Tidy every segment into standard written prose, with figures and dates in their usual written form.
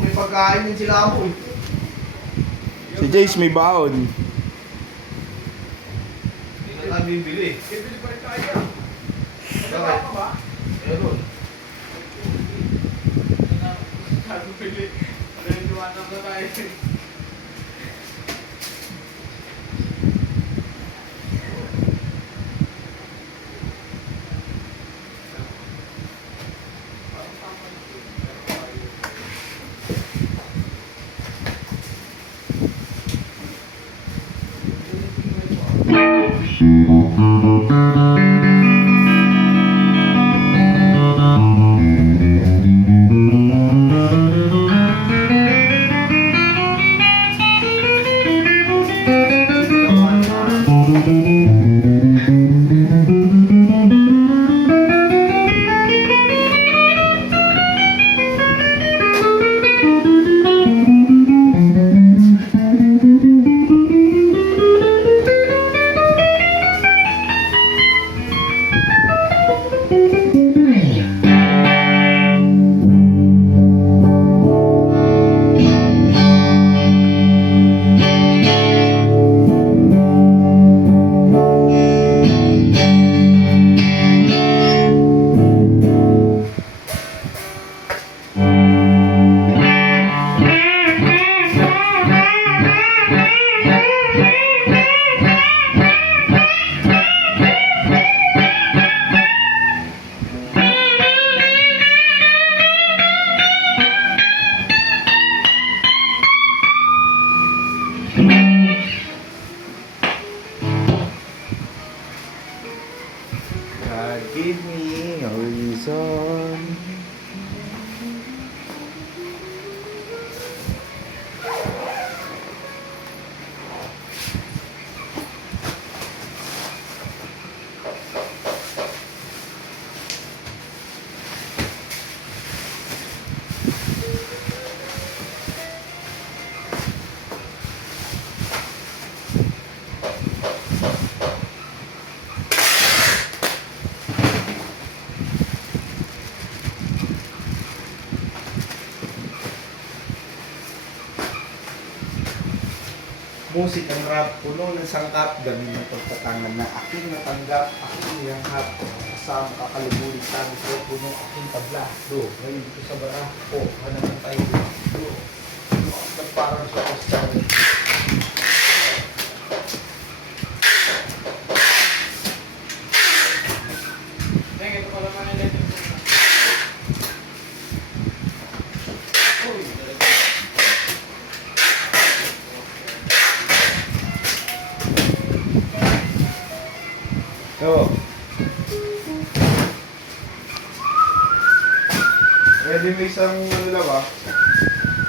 may pagkain din sila mo. Si Jace may baon. Hindi na lang bibili. Bibili pa rin tayo. Bakit? Ba? Meron. Sabi bili. Naliwanag na tayo. God give me a reason. Musik ang rap, puno ng sangkap, gamin ng pagtatangan na aking natanggap, aking niyangkap, kasama kakalimutan, so puno aking tabla, do, ngayon dito sa bara, o, hanaman tayo, do, parang sa kostyan. Teng, ito pala man nila ito. Uy, Yo. Ready mo isang ano lang ba?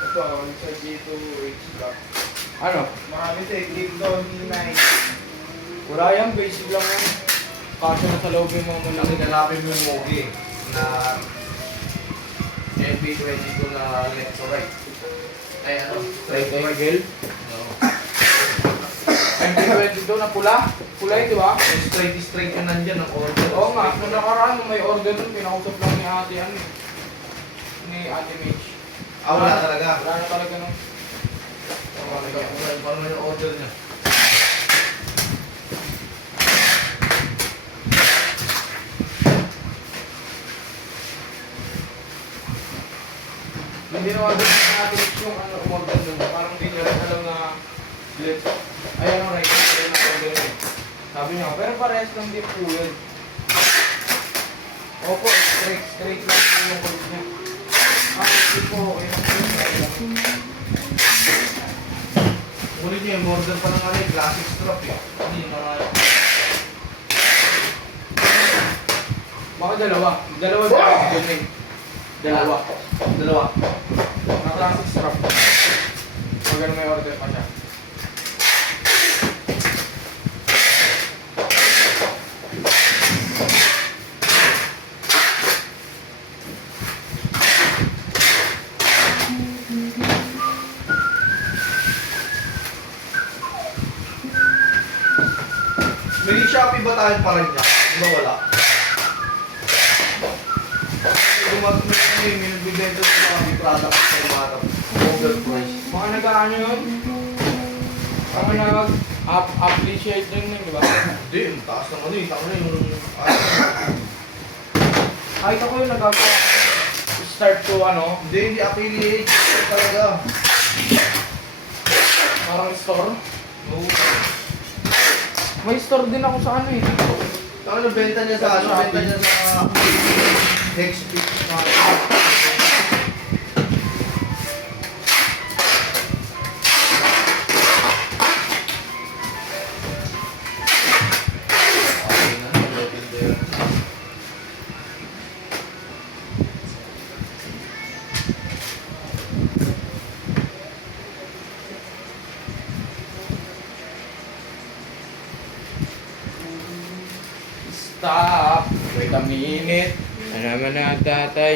Ito, isa dito, H block. ano? Marami ito eh, clip down, hinay. Wala yan, basic lang yan. Kaso na sa loob yung mga Kasi malaki. galapin mo yung Mogi na MB22 na left to right. Ay ano, straight to right. Miguel. No. MB22 na pula. Pula yun, di ba? Yung straight yung nandyan ang order. Oo nga, nung nakaraan, nung may order nun, pinausap lang ni ate ano eh. Ni ate Mitch. Ah, wala talaga. Wala na talaga nung. Paano yung order niya? Hindi na order ni ate Mitch yung ano, order nun. Parang hindi niya rin alam na split. Ay ano, right, ito na order niya. Sabi niya, pero parehas lang din po yun. Opo, straight lang po yung code niya. Ah, hindi po, yun. Ulit niya yung order pa ng ano yung classic strap eh. Hindi na Baka dalawa. Dalawa ba yung code niya? Dalawa. dalawa. Mga classic strap. Pag ano may order pa siya. May Shopee ba tayo pa rin niya? Di ba wala? Kung may nagbibenta sa mga product sa mga Overpriced. Mga nag-ano yun? Mga nag-appreciate din yun, di ba? Hindi, ang taas ng ano eh. Tama na yung... Kahit ako yung nagagawa start to ano, Hindi affiliate. Talaga. parang store. Oo. May store din ako sa ano eh. Tama na, benta niya sa ano? Benta niya sa... Hexfix. Stop. Wait a minute. Ano naman na tatay?